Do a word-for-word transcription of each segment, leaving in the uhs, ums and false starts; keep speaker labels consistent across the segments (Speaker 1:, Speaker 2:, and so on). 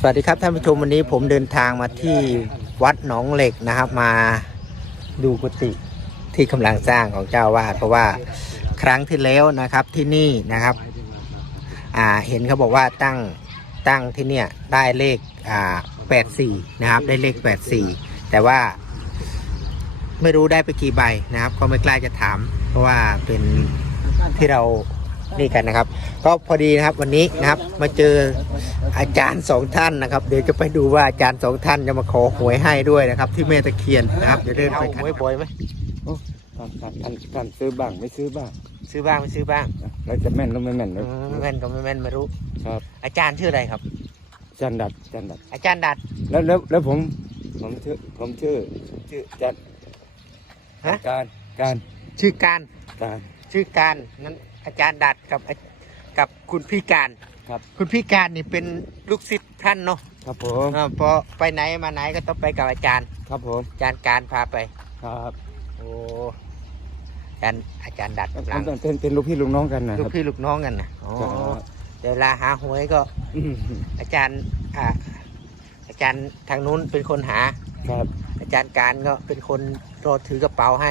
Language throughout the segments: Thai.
Speaker 1: วัสดีครับท่านผู้ชมวันนี้ผมเดินทางมาที่วัดหนองเหล็กนะครับมาดูกุฏิที่กำลังสร้างของเจ้าวาดเพราะว่าครั้งที่แล้วนะครับที่นี่นะครับอ่าเห็นเขาบอกว่าตั้งตั้งที่เนี่ยได้เลขอ่าแปดสี่นะครับได้เลขแปดสี่แต่ว่าไม่รู้ได้ไปกี่ใบนะครับก็ไม่กล้าจะถามเพราะว่าเป็นที่เรานี่กันนะครับก็พอดีนะครับวันนี้นะครับมาเจออาจารย์สองท่านนะครับเดี๋ยวจะไปดูว่าอาจารย์สองท่านจะมาขอหวยให้ด้วยนะครับที่แม่ตะเคียนนะครับเดี๋ยวเดินไปหวยบ่อยไหม
Speaker 2: ท่านท่านท่านท่านซื้อบ้างไม่ซื้อบ้าง
Speaker 1: ซื้อบ้างไม่ซื้อบ้าง
Speaker 2: แล้วจะแม่นหรือไม่แม่น
Speaker 1: ไม่แม่นก็ไม่แม่นไม่รู้
Speaker 2: ครับ
Speaker 1: อาจารย์ชื่ออะไรครับ
Speaker 2: อาจารย์ดัดอาจารย์ดัด
Speaker 1: อาจารย์ดัด
Speaker 2: แล้วแล้วแล้วผมผมชื่อผมชื่อชื่ออาจารย์
Speaker 1: ฮะ
Speaker 2: การการ
Speaker 1: ชื่อการ
Speaker 2: การ
Speaker 1: ชื่อการนั้นอาจารย์ดัดกับกับคุณพี่การ
Speaker 2: ครับ
Speaker 1: คุณพี่การนี่เป็นลูกศิษย์ท่านเนาะ
Speaker 2: ครับผม
Speaker 1: พอไปไหนมาไหนก็ต้องไปกับอาจารย์
Speaker 2: ครับผม
Speaker 1: อาจารย์การพาไป
Speaker 2: ครับ
Speaker 1: โอ้อาจารย์อาจารย์ดัดกำลัง
Speaker 2: เป็นเป็นลูกพี่ลูกน้องกันนะ
Speaker 1: ลูกพี่ลูกน้องกันนะอ๋อเดี๋ยวลาหาหวยก็อาจารย์อ่าอาจารย์ทางนู้นเป็นคนหา
Speaker 2: ครับ
Speaker 1: อาจารย์การก็เป็นคนรอถือกระเป๋าให้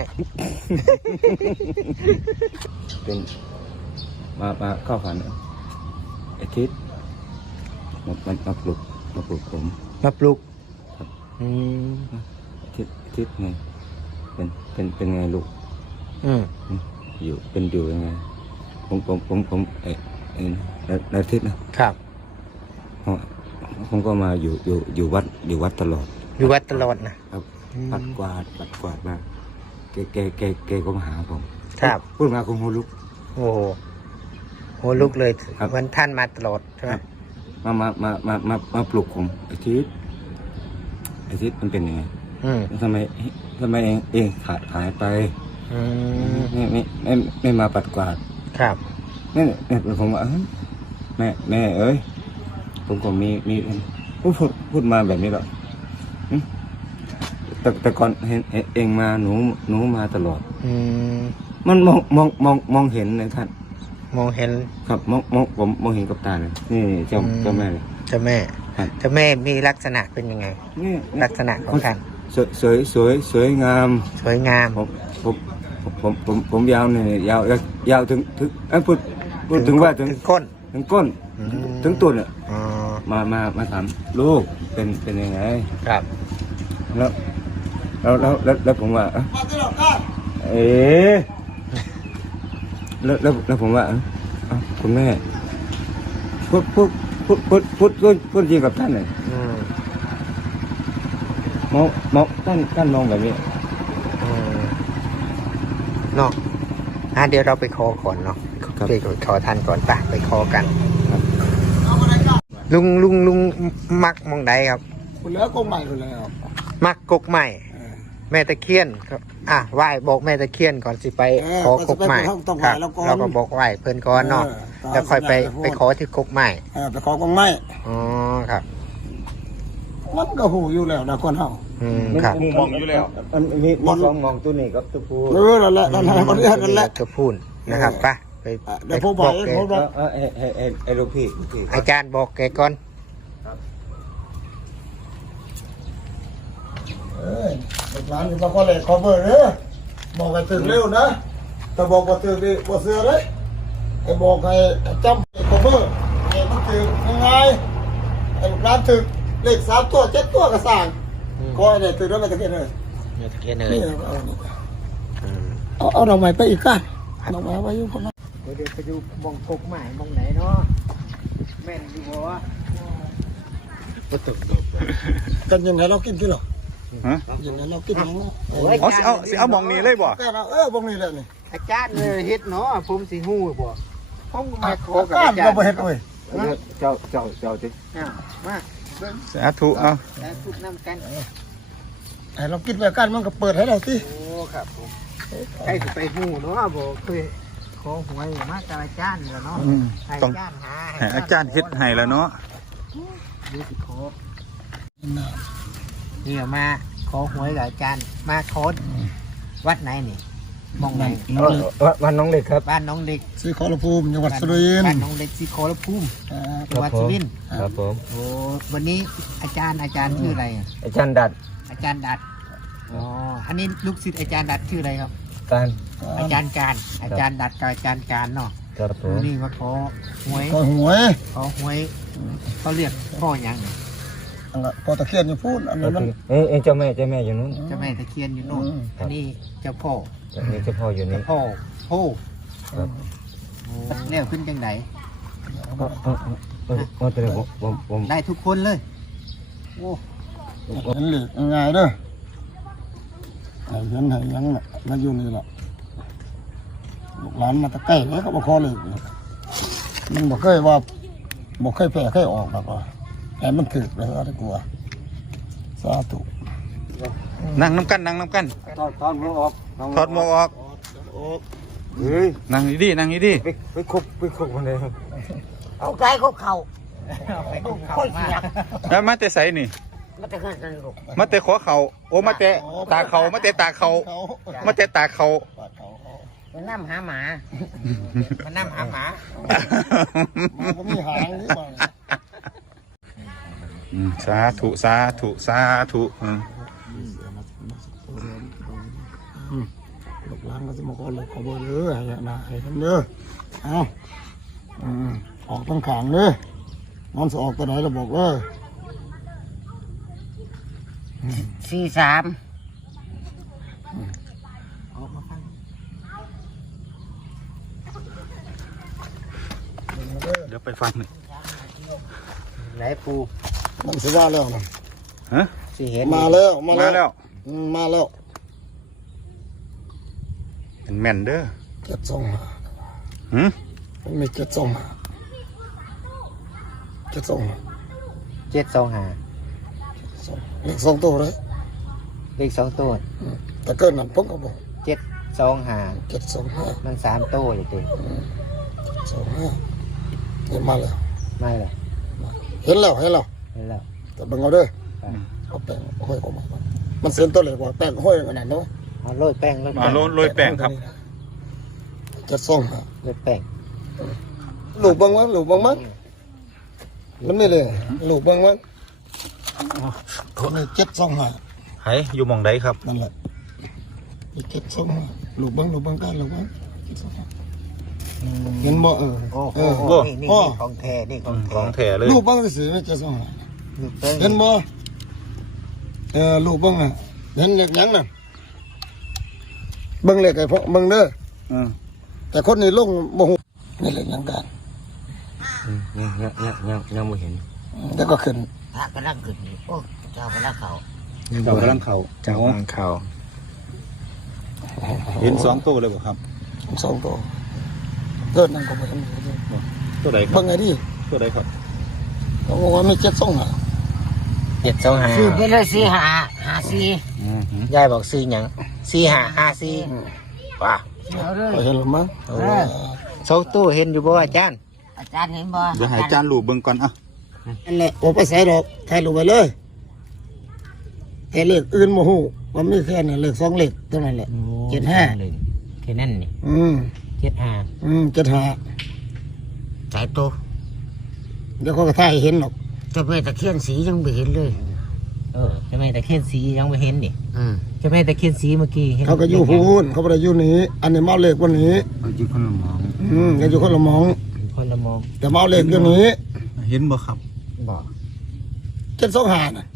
Speaker 2: เป็นมามาเข้าฝันไอ้ทิศมามามาปลุกมาปลุกผม
Speaker 1: มาปลุก
Speaker 2: ครับ
Speaker 1: อืม
Speaker 2: ทิศทิศไงเป็นเป็นเป็นไงลูก
Speaker 1: อืม
Speaker 2: อยู่เป็นอยู่ยังไงผมผมผมผมเออในทิศนะครับผมก็มาอยู่อยู่อยู่วัดอยู่วัดตลอด
Speaker 1: อยู่วัดตลอดนะครับ
Speaker 2: ปัดกวาดปัดกวาดมาแกแกแกแกก็มาหาผม
Speaker 1: ครับ
Speaker 2: พูดมาคุณโหลุก
Speaker 1: โอ้โหลุกเลยวันท่านมาตลอดใช่ไหม
Speaker 2: มามามามามามาปลุกผมไอ้ทิศไอ้ทิศมันเป็นยังไงทำไมทำไมเองเองขาดหายไปไม่ไม่ไม่ไม่มาปัดกวาด
Speaker 1: ครับ
Speaker 2: นี่เนี่ยผมว่าแม่แม่เอ้ยผมก็มีมีพูดพูดมาแบบนี้หรอแต่แต่ก่อนเห็นเองมาหนูหนูมาตลอดมันมองมองมองมองเห็นเลยท่าน
Speaker 1: มองเห็น
Speaker 2: ครับมองมองผมมองเห็นกับตาเลยนี่เจ้าเจ้าแม่เลย
Speaker 1: เจ้าแม่เจ้าแม่มีลักษณะเป็นยังไง
Speaker 2: นี่
Speaker 1: ลักษณะของท่าน
Speaker 2: สวยสวยสวยสวยงาม
Speaker 1: สวยงาม
Speaker 2: ผมผมผมผมผมยาวเนี่ยยาวยาวถึงถึงไอ้พูดพูดถึงว่าถึง
Speaker 1: ก้น
Speaker 2: ถึงก้นถึงตัวเนี่ยมามามาถามลูกเป็นเป็นยังไง
Speaker 1: ครับ
Speaker 2: แล้วแล้วแล้วแล้วผมว่าเอ๋แล้วแล้วแล้วผมว่าคุณแม่พูดพูดพูดพูดพูดพูดพูดจริงกับท่านเลยมองมองท่านท่านมองแบบนี้
Speaker 1: เนาะอ่ะเดี๋ยวเราไปขอก่อนเนาะไปขอท่านก่อนไปไปขอกันลุงลุงลุงมักมองใดครับ
Speaker 3: คุณแล้วกกใหม่คุณแล้ว
Speaker 1: มักกกใหม่แม่ตะเคียนอ่ะไหว้บอกแม่ตะเคียนก่อนสิไปขอกกใหม่ครับเราก็บอกไหว้เพื่อนก่อนเนาะแล้วค่อยไปไปขอที่กกใหม่
Speaker 3: ไปขอกกใหม่
Speaker 1: อ๋อครับ
Speaker 3: มันก็หูอยู่แล้วนะคนเฮา
Speaker 1: อืมครับ
Speaker 2: มองอยู่แล้วมันมีมองมองตัวนี้กับตัวพูน
Speaker 3: เออนั่นแหละนั่นแหละคนนี้นั่นแหละ
Speaker 1: ตัวพูนนะครับไปไป
Speaker 3: เดี๋ยวผมบอกผมบอก
Speaker 2: เออเออเออเออลูกพี่
Speaker 1: อาจารย์บอกแกก่อน
Speaker 3: เออเด็กหลานมาก็เลยคอเบอร์เด้อบอกให้ถึงเร็วนะแต่บอกว่าถึงดิบ่เสือเลยไอ้บอกให้จำคอเบอร์ไอ้มันถึงง่ายไอ้ร้านถึงเลขสามตัวเจ็ดตัวก็สั่งก็ไอ้เนี่ยถึงแล้วมันจะเกิดเลย
Speaker 1: เนี่ยจะเกิดเลย
Speaker 3: เอาเอาดอกไม้ไปอีกกันดอกไม้ไว้อยู่คนนั้น
Speaker 1: เดี๋ยวไปดูมองกกใหม่มองไหนเนาะแม่นอยู่บ่วะ
Speaker 3: ก็ตึกกันยังไงเรากินที่หรอฮะยังไงเรากินยัง
Speaker 2: อ๋อสิเอาสิเอามองนี้เลยบ่
Speaker 3: เออมองนี้เลยนี่
Speaker 1: อาจารย์เลยเฮ็ดเนาะผมสิฮู้บ่ผมมาขอกับ
Speaker 3: อาจารย์บ่เฮ็ดเว้ย
Speaker 2: เจ้าเจ้าเจ้าติ
Speaker 1: มา
Speaker 2: สาธุเอา
Speaker 1: สาธุนำกัน
Speaker 3: ไอ้เรากินไปกันมันก็เปิดให้เราสิ
Speaker 1: โอ้ครับผมใครสิไปฮู้เนาะบ่เคยขอหวยมาจากอาจารย์แล้วเนาะให้อาจารย์หา
Speaker 2: ให้อาจารย์เฮ็ดให้แล้วเนาะ
Speaker 1: นี่สิขอนี่มาขอหวยกับอาจารย์มาขอวัดไหนนี่มองไหน
Speaker 3: น้องเล็ก
Speaker 2: วัดวัดน้องเล็กครับ
Speaker 1: บ้านน้องเล็ก
Speaker 3: สีขอรภูมิจังหวัดสุรินท
Speaker 1: บ้าน
Speaker 3: ร์
Speaker 1: น้องเล็กที่โคลภูมิ
Speaker 3: อ่า
Speaker 1: จังหวัดสุรินทร์
Speaker 2: ครับผม
Speaker 1: โอ้วันนี้อาจารย์อาจารย์ชื่ออะไรอ่ะ
Speaker 2: อาจารย์ดัด
Speaker 1: อาจารย์ดัดอ๋ออันนี้ลูกศิษย์อาจารย์ดัดชื่ออะไรครับ
Speaker 2: การ
Speaker 1: อาจารย์การอาจารย์ดัดกับอาจารย์การเนาะ
Speaker 2: ครับผม
Speaker 1: นี่มาขอหวย
Speaker 3: ก็หวย
Speaker 1: ขอหวยเขาเรียกพ่อหยัง
Speaker 3: อันละพอตะเคียนอยู่พูดอัน
Speaker 2: ก็
Speaker 3: นั้นมัน
Speaker 2: คือเอ้ยเอ้ยเจ้าแม่เจ้าแม่อยู่นู้น
Speaker 1: เจ้าแม่ตะเคียนอยู่โน่น
Speaker 3: อืม
Speaker 1: อันนี้เจ้าพ่อ
Speaker 2: อันนี้เจ้าพ่ออยู่นี่
Speaker 1: เจ้าพ่อโพ่
Speaker 2: ครับ
Speaker 1: เลี้ยวขึ้นจังไหน
Speaker 2: เออเออเออเออเออแต่ผมผมผม
Speaker 1: ได้ทุกคนเลยโอ้
Speaker 3: เห็นเหล็กง่ายเด้อให้เห็นให้ยังน่ะมาอยู่นี่แหละลูกหลานมาตะใกล้แล้วก็มาขอเหล็กนี่มันบอกเคยว่าบอกเคยแพ้เคยออกแบบว่าแต่มันถึกเลยอะไรกลัวสาธุ
Speaker 4: นั่งน้ำกันนั่งน้ำกัน
Speaker 2: ถอดถอดมือออก
Speaker 4: ถอดหมวกออก
Speaker 2: เฮ้ย
Speaker 4: นั่งดีๆนั่งดี
Speaker 2: ไปไปคุบไปคุบคนเดียว
Speaker 5: เอาใจเขาเข่า
Speaker 1: ไปคุกเข่า
Speaker 5: ค่อย
Speaker 1: มา
Speaker 5: เสีย
Speaker 4: ๆแล้วมาแต่ใสนี่
Speaker 5: มันจะขึ้นกันลูก
Speaker 4: มาแต่ขอเขาโอ้มาแต่ตาเขามาแต่ตาเขา
Speaker 3: เขา
Speaker 4: มาแต่ตาเขา
Speaker 3: ปากเขาเขา
Speaker 5: มันน้ำหาหมา
Speaker 1: มันนั่งหาหมา
Speaker 3: มันก็มีหางนี่บ้าง
Speaker 4: อืมสาธุสาธุสาธุอืม
Speaker 3: ลูกหลานก็จะมาขอเหล็กขอเบอร์เด้อให้นะให้ทำเด้อเอาอืมออกทั้งขางเด้อน้องจะออกตัวไหนเราบอกว่า
Speaker 5: สี่สาม
Speaker 4: เดี๋ยวไปฟังหนึ่ง
Speaker 1: ไหนปู
Speaker 3: มันสิว่าแล้วนะ
Speaker 4: ฮะ
Speaker 1: สิเห็น
Speaker 3: มาแล้วมา
Speaker 4: มา
Speaker 3: แล้
Speaker 4: แล้ว ว
Speaker 3: อืมมาแล้ว
Speaker 4: เป็นแม่นเด้อ
Speaker 3: เจ็ดสองหา
Speaker 4: หืม
Speaker 3: มันมีเจ็ดสองหาเจ็ดสองหา
Speaker 1: เจ็ดสองหา
Speaker 3: สองเลขสองตัวเลย
Speaker 1: เลขสองตัว
Speaker 3: อืมแต่เกินนั้นผมก็บอก
Speaker 1: เจ็ดสองหา
Speaker 3: เจ็ดสองห้า
Speaker 1: มันสามตัวเลยตัว
Speaker 3: สองห้านี่มาแล้ว
Speaker 1: ไม่เลย
Speaker 3: เห็นแล้วเห็นแล้ว
Speaker 1: เห็นแล้ว
Speaker 3: แต่เบังเอาเด้อ
Speaker 1: ครับ
Speaker 3: เอาแป้งห้อยออกมามันเส้นตัวเลยกว่าแป้งห้อยขนาดนั้น
Speaker 1: เอาโรยแป้งโรย
Speaker 4: มา
Speaker 1: แป้ง
Speaker 4: โรยโรยแป้งครับ
Speaker 3: เจ็ดสองหา
Speaker 1: โรยแป้ง
Speaker 3: ลูกเบังมั้งลูกเบังมั้งมันไม่เลยลูกเบังมั้งนี่เจ็ดสองหา
Speaker 4: ไห้อยู่หมองใดครับ
Speaker 3: นั่นแหละนี่เจ็ดสองหาลูกเบังลูกเบังกันลูกเบังเห็นบ่เออ
Speaker 1: โอ้
Speaker 3: เอ
Speaker 1: โห
Speaker 3: อ
Speaker 1: นี่นี่
Speaker 3: พ่อ
Speaker 1: นี่ของแท้นี่ของแท้
Speaker 4: ของแท้เลย
Speaker 3: ลูกเบังสิไม่เจ็ดสองหา
Speaker 1: ลูกแป้ง
Speaker 3: เห็นบ่เออลูกเบังอ่ะเห็นเล็กยังน่ะเบังเล็กไอ้พ่อเบังเด้อ
Speaker 4: อืม
Speaker 3: แต่คนนี้ลงโมโหนี่เล็กยังกัน
Speaker 2: ยังยังยังยังยังไม่เห็น
Speaker 3: แล้วก็ขึ้น
Speaker 5: พระกำลังขึ้นนี่โอ้เจ้ากำลังเขา
Speaker 4: เจ้ากำลังเขา
Speaker 1: เจ้าบางเขา
Speaker 4: เห็นสองตัวเลยบ่ครับ
Speaker 3: สองตัวเกิดนั่นก็ไม่เห็น
Speaker 4: ตัวใดครั
Speaker 3: เบั
Speaker 4: บ
Speaker 3: งไงดิ
Speaker 4: ตัวใดครับ
Speaker 3: เขาบอกว่าไม่เจ็ดสองหา
Speaker 1: เจ็ดสองหา
Speaker 5: ซื้อไปเลยสี่หาหาสี่
Speaker 4: อืม
Speaker 1: ยายบอกซื้อหยังสี่หาห้าสี่ว้า
Speaker 5: เอาเลย
Speaker 3: ไปเห็นหรือมั้ง
Speaker 1: โอ้สองตู้เห็นอยู่บ่อาจารย์
Speaker 5: อาจารย์เห็นบ่
Speaker 4: เดี๋ยวให้อาจารย์รูปเบิ่งก่อนอ่ะ
Speaker 3: นั่นแหละผมไปใส่ดอกถ่ายรูปไปเลยแต่เลขอื่นโมโหมันไม่แค่นั้นเลขสองเลขเท่านั้นแหละ เจ็ดห้า
Speaker 1: แค่นั้นนี่
Speaker 3: อืม
Speaker 1: เจ็ดห้า
Speaker 3: อืมเจ็ดห้า
Speaker 5: สายตัว
Speaker 3: เดี๋ยวเขาก็ถ่ายให้เห็นหรอก
Speaker 5: เจะไปตะเคียนสียังไม่เห็นเลย
Speaker 1: เออเจ้าแม่ตะเคียนสียังไม่เห็นนี่
Speaker 5: อืม
Speaker 1: เจ้าแม่ตะเคียนสีเมื่อกี้เห็น
Speaker 3: เขาก็อยู่พูนเขาไปอยู่นี้ อันนี้เมาเลขวันนี้
Speaker 2: เอาจีคนละมอง
Speaker 3: อืมก็อยู่คนละหมอง
Speaker 1: คนละมอง
Speaker 3: แต่เมาเลขอยู่นี้
Speaker 4: เห็นบ่ครับ
Speaker 1: บอก
Speaker 3: เจ็ดสองห้าน่ะ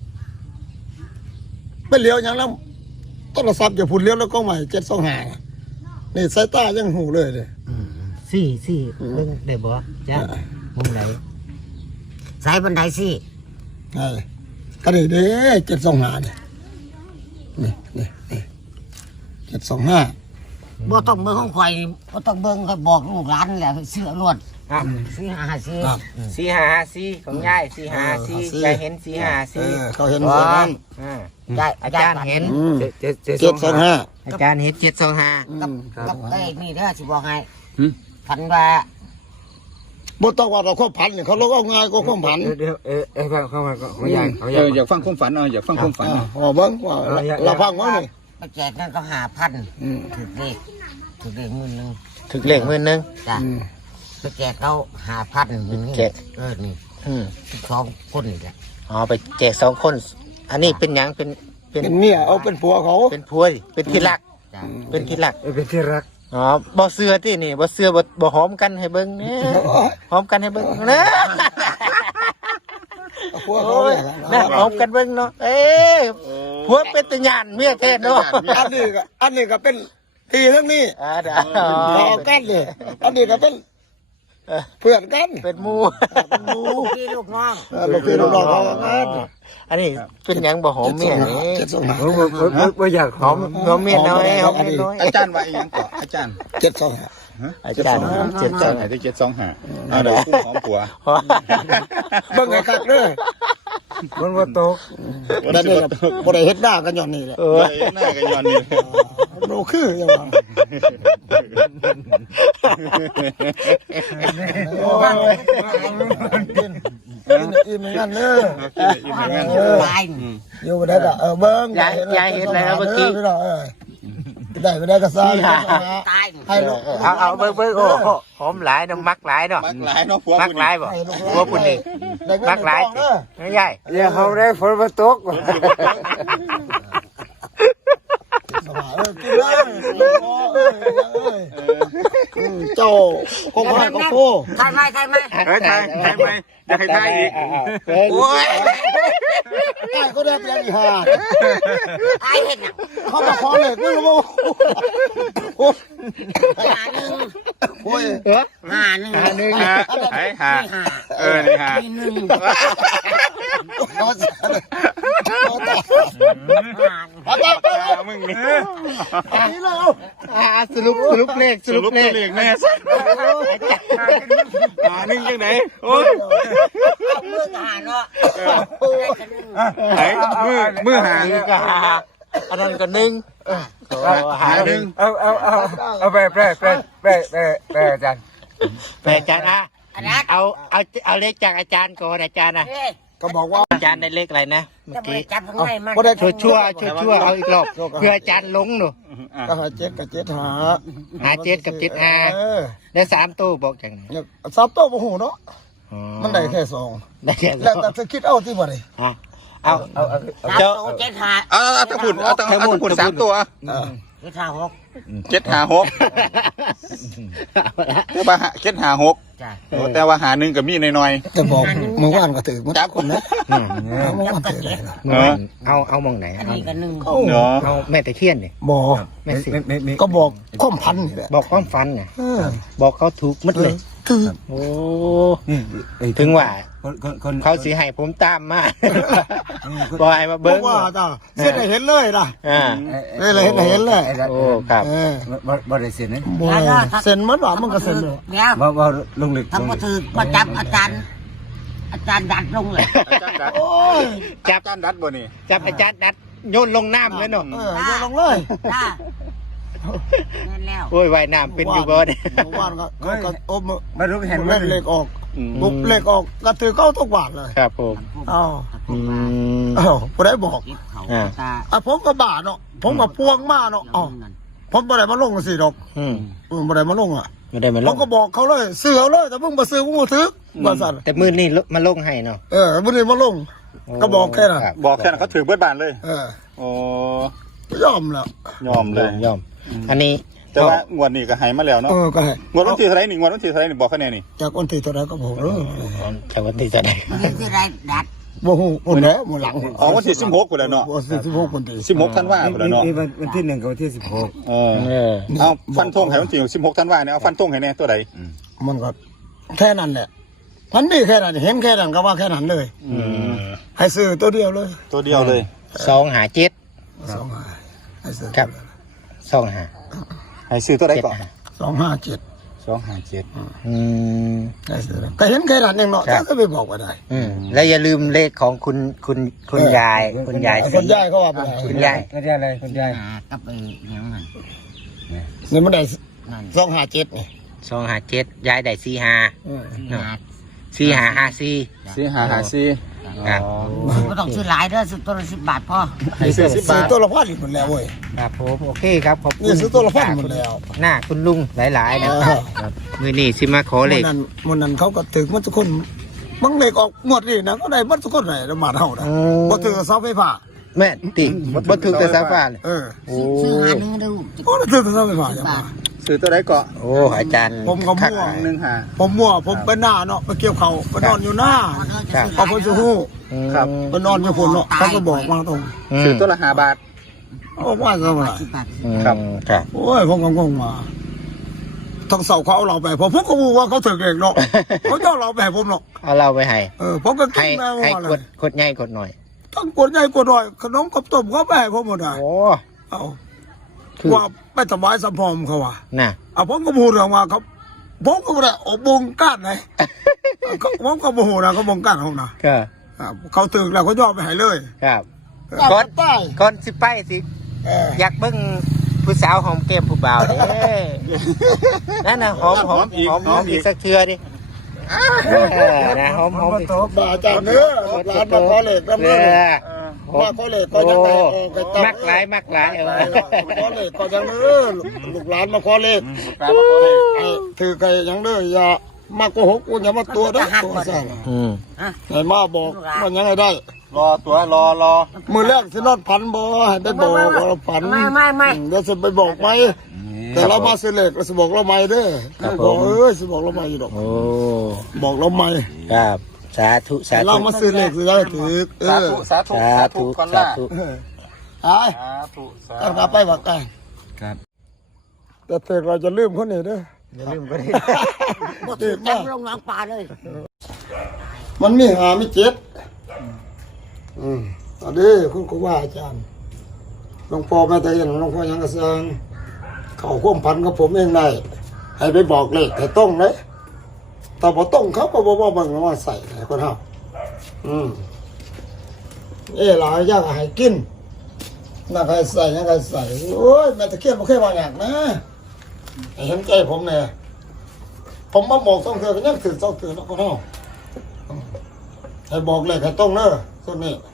Speaker 3: ไม่เลี้ยวอย่างแล้วโทรศัพท์อย่าพูดเลี้ยวแล้วก็ใหม่เจ็ดสองห้าน่ะนี่สายตายังหูเลยเลย
Speaker 1: สี่สี่เรื่องเดี๋ยวบอกจ้ามุมไหน
Speaker 5: สายบันไดสี่
Speaker 3: ไอ้ก็นี่เด้เจ็ดสองห้าเนี่ยนี่นี่นี่เจ็ดสองห้า
Speaker 5: บ่ต้องเบิ่งของข่อยนี่บ่ต้องเบิ่งข่อยบอกลูกหลานแหละเสื้อล้วน
Speaker 1: อ่ะ
Speaker 5: สี่หาหาสี่
Speaker 1: สี่หาสี่ของยายสี่หาสี่ยายเห็นสี่หา
Speaker 3: เอ
Speaker 1: สี่
Speaker 3: อเขาเห็นเหมือนกัน
Speaker 1: อ่า
Speaker 5: ได้
Speaker 1: อาจารย์เห็น
Speaker 3: อืม
Speaker 2: เจ็ดเจ็ด
Speaker 3: เจ็ดสองห้า
Speaker 1: อาจารย์เห็นเจ็ดสองห้า
Speaker 3: อืม
Speaker 5: กับไอ้นี่เด้อสิบอกให้
Speaker 4: หืม
Speaker 5: ฝันว่า
Speaker 3: บ่ต้องว่าเราข้อผันเนี่ยเขาลกเอาง่ายก็ข้อผัน
Speaker 2: เดี๋ยวเออเออฟังเข้ามาเขาอยากเขา
Speaker 4: เอ
Speaker 2: อยาก
Speaker 4: ออยากฟังความฝันเอาอยากฟังความฝัน
Speaker 3: อ่า
Speaker 4: เอา
Speaker 3: อ๋อเบิ้งว่าเราฟังว่านี่
Speaker 5: ไปแจกนั่นก็หาพันถือเลขถือเลขหมื่นหนึ่ง
Speaker 1: ถึกเลขหมื่นหนึง
Speaker 5: จ้ะไปแจกเขาหาพันอย่างนี้
Speaker 1: แจก
Speaker 5: เออนี่
Speaker 1: อืม
Speaker 5: สองคนนี่แหละ
Speaker 1: อ๋อไปแจกสองคน อันนี้เป็นหยังเป็นเป็น
Speaker 3: เป็นเมียเอาเป็นผัวเขา
Speaker 1: เป็นผัวดิเป็นที่รัก
Speaker 5: จ้ะ
Speaker 1: เป็นที่รัก
Speaker 2: เป็นที่รัก
Speaker 1: อ๋อบ่เสือที่นี่บ่เสือบ่บ่หอมกันให้เบิ่งเนี่ยหอมกันให้เบิ่งนะ
Speaker 3: ผัวเขา
Speaker 1: โอ้ย
Speaker 3: เนี่ย
Speaker 1: นะหอมกันเบิ่งเนาะเอ้ยผัวเป็นตะหยานเมียแท้เนาะ
Speaker 3: อันนี้ก็อันนี้ก็เป็นทีทั้งนี้
Speaker 1: อ่าเด้อ
Speaker 3: เอากันเลยอันนี้ก็เป็นเพื่อนกัน
Speaker 1: เป็นหมู่
Speaker 5: ลูกพี่ลูกน้อง
Speaker 3: เออลูกพี่ลูกน้องเขากัน
Speaker 1: อันนี้เป็นหยังบ่หอมเมียนี่
Speaker 3: เจ็ดสองห้า
Speaker 2: ไม่อยาก
Speaker 1: หอมหอมเมียน้อยหอมเมียน้อย
Speaker 4: อาจารย์ว่าอีหยังก่อนอาจารย์
Speaker 3: เจ็ดสองห้า
Speaker 1: อาจารย์เจ็บจัง
Speaker 4: ไหนที่เจ็ดสองห้าเอาเดี๋ยวกุ้งหอมผัว
Speaker 3: เบิ่งไอ้คักเด้อ
Speaker 2: มันว่าตก
Speaker 3: นั่นนี่ล่ะบ่ได้เฮ็ดหน้ากันย้อนนี่แหละ
Speaker 1: เอ
Speaker 4: เอ
Speaker 1: อ
Speaker 4: อหน้ากันย้อนนี่
Speaker 3: โลคือจังว่าโอ้ยกินอิ่มเหมือนกันเด้อ
Speaker 4: อีกเหมือนกัน
Speaker 5: ตาย
Speaker 3: อยู่บ่ได้ก็เออเบิ่ง
Speaker 1: ยายยายเห็นอะไรแล้วเมื่อกี้
Speaker 3: พี่น้องเอ้ยได้บ่ได้ก็ซ่า
Speaker 5: ตาย
Speaker 3: ให้ลูก
Speaker 1: เอาเอาเบิ่งเบิ่งโอ้โหหอมหลายเนาะมักหลายเนาะ
Speaker 4: มักหลายเนาะผัว
Speaker 1: มักหลายบ่ผัวปุ่นนี่
Speaker 3: ได้เงิน
Speaker 1: มักหลาย
Speaker 3: เด้อ
Speaker 1: ไม่ใหญ่
Speaker 2: อย่าเขาได้ฝนมาตก
Speaker 3: สบายเออกินเลยโอ้ยเอ้ยเอ้ยเจ้าคงมาก็โฟ
Speaker 5: ใช่ไหมใช่ไหม
Speaker 4: เฮ้ยทายทายไหมอยากให้ทายอีก
Speaker 1: โอ้ย
Speaker 3: ไอ้ก็ได้เปลี่ยนอีห่า
Speaker 5: ตายเห็นอ่ะ
Speaker 3: เขามาขอเลยไม่รู้ว่าโอ้ย
Speaker 5: หาหนึ่ง
Speaker 3: โอ้ย
Speaker 5: หาหนึ่ง
Speaker 1: หนึ่ง
Speaker 4: หาไอ้หาเออนี่หา
Speaker 5: มีหนึ่ง
Speaker 3: เขาจะเขาจะ
Speaker 5: หา
Speaker 4: หามึงนี่
Speaker 3: นี่แล้ว
Speaker 1: อ่าสรุปสรุปเลขส
Speaker 4: ส
Speaker 1: รุ
Speaker 4: รุ
Speaker 1: ป
Speaker 4: ป
Speaker 1: เล
Speaker 4: ตัว
Speaker 1: ข
Speaker 4: เลขแน่สัหาหนึ่งจังไหนโอ้ย
Speaker 5: มือหาเนาะ
Speaker 4: ไหนมือมือหา
Speaker 1: อันนี้ก็หาอันนั้นก็หนึ่งหาหนึ่ง
Speaker 2: เอาเอาเอาเอาไปไปไปไปไปไปอาจารย์
Speaker 1: แปอาจารย์อ่ะเอาเอาเอาเลขจากอาจารย์ก่อนอาจารย์นะ
Speaker 3: ก็บอกว่า
Speaker 1: อาจารย์ได้เลขอะไรนะเมื่อ
Speaker 5: จะไป
Speaker 1: กี้
Speaker 5: จับข้างในมัน
Speaker 3: บ่ได้
Speaker 1: ชั่วชั่วชั่วชั่วเอาอีกรอบเพื่ออาจารย์ลงหนู
Speaker 3: ก็หาเจ็ดกับเจ็ดหา
Speaker 1: หาเจ็ดกับเจ็ดหา
Speaker 3: เออ
Speaker 1: ได้สามตู้บอกจังไหน
Speaker 3: เนี่ยซับโต๊ะบ่หูเนาะมันได้แค่สอง
Speaker 1: ได้แค่
Speaker 3: แล้วแต่จะคิดเอาที่บ่ได้
Speaker 1: อ่ะเอาเอาเอา
Speaker 5: สาม
Speaker 1: เจ้า
Speaker 5: ตัวเจ็ดหา
Speaker 4: เอาเอาตะพุ่นเอาตะเอาตะพุ่นสามตัว
Speaker 3: เออ
Speaker 5: เจ็ดหาหก
Speaker 4: เจ็ดหาหกแต่ว่าเจ็ดหาหก
Speaker 5: จ้ะ
Speaker 4: แต่ว่าหาหนึ่งกับมีหน่อย
Speaker 3: จะบอกเมื่อวานก็ถือมันจับคนนะ
Speaker 1: อืม
Speaker 3: เมื่อวานถือเลยนะ
Speaker 1: เมื่อวานเอาเอามองไหน
Speaker 5: อัน
Speaker 1: เอา
Speaker 5: นี้ก็หนึ่ง
Speaker 3: เอ้า
Speaker 4: ๆเนาะ
Speaker 1: เอาแม่ตะเคียนเนี่ย
Speaker 3: บอก
Speaker 1: แม่สิ
Speaker 2: ไม่ไม่
Speaker 3: ก็บอกข้อมพันนี่แหละ
Speaker 1: บอกความฝันเนี่ย
Speaker 3: เออ
Speaker 1: บอกเขาถูกหมัดเลย
Speaker 3: ถือ
Speaker 1: โอ้
Speaker 2: นี่
Speaker 1: ถึงว่า
Speaker 2: คนคนคน
Speaker 1: เขาสิให้ผมตามมาบอยมา
Speaker 3: บอ
Speaker 1: เบิ้
Speaker 3: ก
Speaker 1: ง
Speaker 3: ว่าจ้าเส้นให้เห็นเลยนะ
Speaker 1: อ่า
Speaker 3: เลยเลยเห็นเห็นเลย
Speaker 1: โอ้ครับ
Speaker 3: เออ
Speaker 2: บ่บ่ได้เสียนะ
Speaker 3: บ่เส้นมันหวานมันก็เส้นเลย
Speaker 5: เดี๋ยว
Speaker 2: บ่บ่ลงลึก
Speaker 5: ถ้า
Speaker 2: ลง
Speaker 5: พอ
Speaker 2: ลึก
Speaker 5: ถือก็จับอาจารย์ อาจารย์ดัดลงเลย
Speaker 4: อาจารย์ดัด
Speaker 3: โอ้ย
Speaker 1: จับ
Speaker 4: อาจารย์ดัดบ่นี่
Speaker 1: จับอาจารย์นัดโยนลงน้ำเลยเนาะ
Speaker 3: เออโยนลงเลย
Speaker 5: จ้านั่นแล้ว
Speaker 1: โอ้ยว่ายน้ำเป็นอยู่บ่เนี่ย
Speaker 3: เมื่อวานก็ก็ก็อม
Speaker 2: มารู้เห็น
Speaker 3: เล่นเลขออกปุ๊บเลขออกก็ถือเข้าทุกบาทเลย
Speaker 1: ครับผม
Speaker 3: อ้าว
Speaker 1: อืม
Speaker 3: อ้าวผู้ใดบอก
Speaker 5: เก็บเขา
Speaker 1: อ่า
Speaker 5: ตา
Speaker 3: อ่ะผมก็บาทเนาะผมก็พวงมาเนาะอ้าวผมบ่ได้มาลงสิดอก
Speaker 1: อืม
Speaker 3: อืมบ่ได้มาลงอ่ะ
Speaker 1: ไม่ได้มาล
Speaker 3: ผม
Speaker 1: ง
Speaker 3: ก็บอกเขาเลยซื้อเอาเลยแต่มึงบ่ซื้อกูบ่ถือบ่สั่น
Speaker 1: แต่มือนี่มาลงให้เนาะ
Speaker 3: เออบ่ได้มาลง ก็บอกแค่นั้น
Speaker 1: รับ
Speaker 4: บอกแค่นั้นเขาถือเบิดบานเลย
Speaker 3: เออ
Speaker 4: โอ้
Speaker 3: ยอมแล้ว
Speaker 4: ยอมเลย
Speaker 1: ยอมอันนี้
Speaker 4: แต่ว่างวดนี้ก็หายมาแล้วเนาะ
Speaker 3: เออก็ให้
Speaker 4: งวดวันที่เท่าไหรนี่งวดวันที่เท่าไหรนี่บอกคะแนนนี่
Speaker 3: จากคนที่เท่าไหร่ก็บอกเออ
Speaker 1: แต่วันที่จะได้
Speaker 5: นี่คือไรดัด
Speaker 3: บ่ฮู้คนไหนบ่หลัง
Speaker 4: อ๋อวันที่สิบหกกูแล้วเนาะ
Speaker 3: บ่สิบหกคนที่
Speaker 4: สิบหกธันวากูแล้วเนาะ
Speaker 2: นี่วันที่หนึ่งกับวันที่สิบหก
Speaker 4: เออ
Speaker 1: เออ
Speaker 4: เอาฟันธงให้วันที่สิบหกธันวาเนี่ยเอาฟันธงให้แน่ตัวใด
Speaker 3: มันก็แค่นั้นแหละมันมีแค่นั้นเห็นแค่นั้นก็ว่าแค่นั้นเลย
Speaker 4: อืม
Speaker 3: ให้ซื้อตัวเดียวเลย
Speaker 4: ตัวเดียวเลย
Speaker 1: สองหาเจ็ด
Speaker 3: สองห้าให้ซื้อ
Speaker 1: ครับสองหา
Speaker 4: ให้ซื้อตัวใด
Speaker 1: เจ็ด
Speaker 4: ก่อน
Speaker 1: หา
Speaker 3: สองห้าเจ็ด
Speaker 4: สองห้าเจ็ด
Speaker 1: อืม
Speaker 3: ให้ซื้อก็เห็นแค่นั้นเองเนาะ
Speaker 1: ครับ
Speaker 3: ก็ไปบอกว่าได้
Speaker 1: อืมแล้วอย่าลืมเลขของคุณคุณคุณยาย คุณยาย
Speaker 3: ไอ้
Speaker 1: สี
Speaker 3: คนย้ายเขาว่าไปได้
Speaker 1: คุณยาย
Speaker 2: ก็ได้อะไรคุณยาย
Speaker 5: หากับไอ้ยังไง
Speaker 3: นี่มันได้
Speaker 5: นั่น
Speaker 3: สองห้าเจ็ดนี่
Speaker 1: สองหาเจ็ดยายได้สี่หา
Speaker 3: เออ
Speaker 5: หา
Speaker 1: สี่หาห้าสี่
Speaker 4: สี่หาหาสี่
Speaker 1: ครับ
Speaker 5: ไม่ต้องซื้อหลายเด้อซื้อตัวละสิบบาทพอ
Speaker 4: ให้ซื้อสิบ
Speaker 3: ซื้
Speaker 4: บา
Speaker 3: อ
Speaker 4: ท
Speaker 3: ตัวละพันอีกหมดแล้วเว้ย
Speaker 1: ครับผมโอเคครับขอบคุ
Speaker 3: นี่
Speaker 1: ณ
Speaker 3: ซื้อตัวละพันหมดแล้ว
Speaker 1: หน้าคุณลุงหลายๆนะครับครับมือนี้สิมาขอเล
Speaker 3: มัน
Speaker 1: ข
Speaker 3: นั้นมันนั้นเขาก็ถึงมันทุกคนบางเลขออกหมดนี่นะก็ได้มันทุกคนไหนละหมาดเฮานะบ่ถือเสาไฟฟ้า
Speaker 1: แม่ติบ่ถึกแต่สาฟ้าเลย
Speaker 3: เออ
Speaker 1: โอ้
Speaker 5: ซื้อหาหนึ่งดู
Speaker 3: โอ้ถือเสาไฟฟ้าอย่า
Speaker 5: บา
Speaker 3: มา
Speaker 5: ท
Speaker 4: ซื้อตัวไหนเกาะ
Speaker 1: โอ้อาจารย์
Speaker 3: ผมก็มั่ว
Speaker 4: หนึ่งหา
Speaker 3: ผมมั่วผมไปหน้าเนาะไปเกี่ยวเขาไปนอนอยู่หน้า
Speaker 1: ครับ
Speaker 3: พอคนจะฮู้
Speaker 4: ครับ
Speaker 3: ไปนอนอยู่พุ่นเนาะเขาก็บอกมาตรง
Speaker 4: ซื้อตัวละห้าบาท
Speaker 3: โอ้ว่าซะว่า
Speaker 5: สิบบาท
Speaker 4: ครับ
Speaker 1: ครับ
Speaker 3: โอ้ยผมก็งงมาทั้งเสาเขาเอาเราไปผมผมก็รู้ว่าเขาถึงเองเนาะเขาเจ้าเราไปให้ผมเนาะ
Speaker 1: เอาเราไปให้
Speaker 3: เออผมก็กิ
Speaker 1: ให้
Speaker 3: นมา
Speaker 1: ให้
Speaker 3: ว่าเล
Speaker 1: ก
Speaker 3: ย
Speaker 1: ดกดใหญ่กดหน่อย
Speaker 3: ทั้งกดใหญ่กดน้อยขนมกับต้มเขาไปให้ผมหมดอ่ะ
Speaker 1: โอ้
Speaker 3: เอา
Speaker 1: คือ
Speaker 3: ว่าไปสบายสัมพอมเขาว่า
Speaker 1: น่ะ
Speaker 3: เอาผมก็พูดออกมาครับผมก็ไม่ได้ออกบงการไหนเขาผมก็โมโหนะเขาบงการเขานะ
Speaker 1: ก็
Speaker 3: อ่าเขาตึกแล้วเขาย่อไปให้เลย
Speaker 1: ครับ
Speaker 3: ก
Speaker 1: ก
Speaker 3: ด
Speaker 1: ด
Speaker 3: ใต้
Speaker 1: ก่อนสิไปสิ
Speaker 3: เออ
Speaker 1: อยากเบิ่งผู้สาวหอมแก้มผู้บ่าวเด้นั่นน่ะหอมหอมหอมหอมอีกสักเทื่อดิเออนะหอมหอมอีก
Speaker 3: ด่าจานเนื้อร้านมาขอเหล็กน้ำ
Speaker 1: เอ
Speaker 3: เนื้อ
Speaker 1: อ
Speaker 3: มาขอเหล็กก็ยังไงออกไปตั
Speaker 1: มักหลายมักหลายเออ
Speaker 3: ขอเหล็กก็ยังเนื้อลูกหลานมาขอเหล็กไอ้ถือไก่ยังเนื้ออย่ามาโกหกกูอย่ามาตัวนะตัวสั่ง
Speaker 1: อืม
Speaker 3: ไอ้มาบอกมันยังไงได้
Speaker 4: รอตัวรอรอ
Speaker 3: มือแรกที่นอดพันบ่ให้ไปบอกว่าเราพัน
Speaker 5: ไม่ไม่ไม่
Speaker 3: เดี๋ยวจะไปบอกไหมแต่เรามาซื้อเหล็กเราจะบอกเราไม่เด้อบอกเอ้ยจะบอกเราไม่อยู่ดอก
Speaker 1: โอ้
Speaker 3: บอกเราไม่
Speaker 1: ครับสาธุสา
Speaker 3: เรา
Speaker 1: ธุ
Speaker 3: มาซื้อเหล็กจะได้ถือเอ
Speaker 4: สา
Speaker 3: อ
Speaker 4: ธุสาธุ
Speaker 1: สา
Speaker 4: สา
Speaker 1: ธุ
Speaker 4: ธุก่อน
Speaker 1: สา
Speaker 4: ล่ะ
Speaker 1: ธุ
Speaker 3: ไอ้
Speaker 4: สาธุสา
Speaker 3: กัน
Speaker 4: ธุ
Speaker 3: กลับไปบอกกัน
Speaker 2: ครับ
Speaker 3: แต่เสกเราจะลืมคนนี้เด้อ
Speaker 1: อย่าลืมก็ได้
Speaker 5: หมดจำลงน้ำปลาเลย
Speaker 3: มันมีหาไม่เจ็ดอืมตอนนี้คุณก็ว่าอาจารย์หลวงพ่อแม่ตะเย็นหลวงพ่อยังกระซังเขาควบพันกับผมเองได้ให้ไปบอกเลขให้ต้องเลยแต่พอต้องเขาก็บอกว่าบางว่าใส่ให้คนเฮาอืมเอ๋หลายอย่างให้กินน่าใครใส่ยังใครใส่โอ้ยแม่ตะเคียนไม่เคยว่าอย่างนะให้เห็นใจผมเนี่ยผมมาบอกต้องเถื่อก็ยังถือต้องเถื่อนะคนเฮาให้บอกเลยให้ต้องเนอะส่วนนี้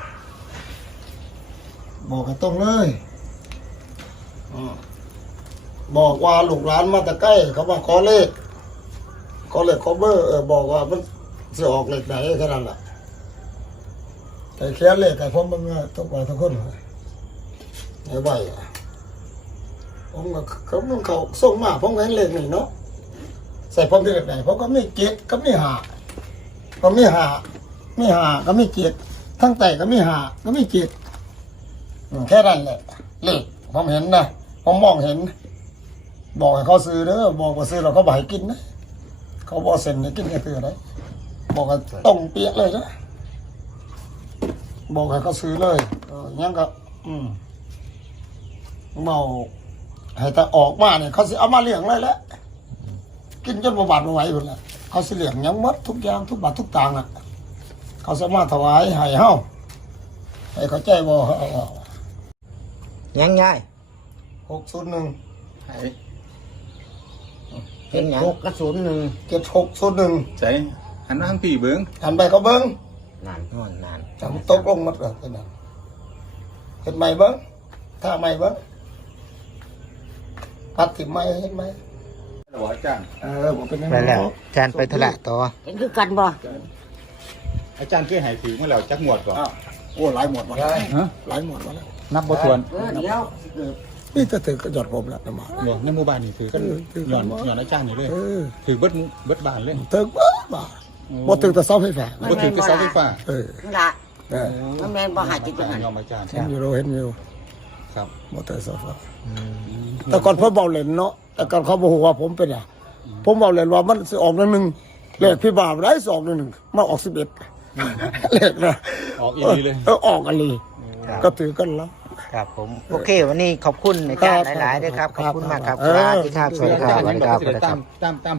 Speaker 3: บอกให้ต้องเลยอืมบอกว่าลูกหลานมาแต่ใกล้เขามาขอเลขขอเลขขอเบอร์เออบอกว่ามันจะออกเลขไหนแค่นั้นแหละแต่เขียนเลขแต่ผมมันก็ทุกวันทุกคนไอ้ใบอะผมก็เขามันเขาส่งมาผมเห็นเลขนี่เนาะใส่ผมที่เลขไหนผมก็ไม่เจ็ดก็ไม่หาก็ไม่หาไม่หาก็ไม่เจ็ดทั้งแต่ก็ไม่หาก็ไม่เจ็ดอืมแค่นั้นแหละเลขผมเห็นนะผมมองเห็น บอกให้เขาซื้อเด้อบอกว่าซื้อเราเขาบอกให้กินนะเขาบอกเซ็นให้กินแค่ซื้ออะไรบอกว่าต้องเปียกเลยนะบอกให้เขาซื้อเลยเออยังก็ อืมเมาให้แต่ออกมาเนี่ยเขาสิเอามาเลี้ยงเลยแหละกินจนประบาดไม่ไหวหมดแล้วเขาสิเลี้ยงหยังหมดทุกอย่างทุกบาททุกตังค์อ่ะเขาสามารถถวายให้เฮาให้เขาใจบ่เอาเอา
Speaker 1: ยังไง
Speaker 3: หกศูนย์หนึ่ง
Speaker 1: เห็นยัง
Speaker 5: หกกระสุนหนึ่ง
Speaker 3: เจ็ดหกศูนย์หนึ่ง
Speaker 4: ใส่หันมาทางปีเบิ้ง
Speaker 3: หันไปเขาเบิ้ง
Speaker 1: นานนอนนาน
Speaker 3: ทำตกลงหมดเลยเป็นนั้นเห็นไหมเบิ้งถ้าไม่เบิ้งพัดถิ่มไหมเห็นไหม
Speaker 4: หรออาจารย์
Speaker 3: เออผมเป็นยัง
Speaker 1: ไป
Speaker 3: ไง
Speaker 1: แล้วอาจารย์ไปธุระต่อ
Speaker 5: เห็นคือกันบ่
Speaker 4: อาจารย์เคยหายถือเมื่อแล้วจักหมวดก่อน
Speaker 3: โอ้หลายหมดมาแล้ว
Speaker 4: ฮะ
Speaker 3: หลายหมดมาแล้ว
Speaker 4: นับบ่ทวน
Speaker 5: เออเดี๋ยว
Speaker 3: นี่จะถือกระจดผมแล้วนะมา
Speaker 4: เดี๋ยวในหมู่บ้านนี่ถือกัน
Speaker 3: เออถือ
Speaker 4: หย่อนหย่อนอาจารย์นี่เลย
Speaker 3: เออ
Speaker 4: ถือเบิดหมู่เบิดบ้านเลย
Speaker 3: ถือบ้าบ้าบ่ถือแต่เสาไฟฟ้า
Speaker 4: บ่ถือคือเสาไฟฟ้า
Speaker 3: เออ
Speaker 5: นั่นละ
Speaker 3: เออ
Speaker 5: มันแม่นบ่หาจิตจังหัน
Speaker 4: ยอมอาจารย์
Speaker 3: เห็นอยู่เราเห็นอยู่
Speaker 4: ครับ
Speaker 3: บ่ถือเสาไฟฟ้าแต่ก่อนเพิ่นเบาเล่นเนาะแต่ก่อนเขาบอกว่าผมเป็นอ่ะผมเบาเล่นว่ามันสิออกหนึ่งเลขพี่บ่าวได้สองหนึ่งมาออกสิบเอ็ดเลขนะ
Speaker 4: ออกอีนีเลย
Speaker 3: เออออกกันเลยก็ถือกันแล้ว
Speaker 1: ครับผมโอเค วันนี้ขอบคุณอาจารย์หลายๆด้วยครับ ขอบคุณมากครับ
Speaker 3: เออ
Speaker 1: สวัสดีครับสวัสดีครับสวัสดีครับ
Speaker 4: ตามตามตาม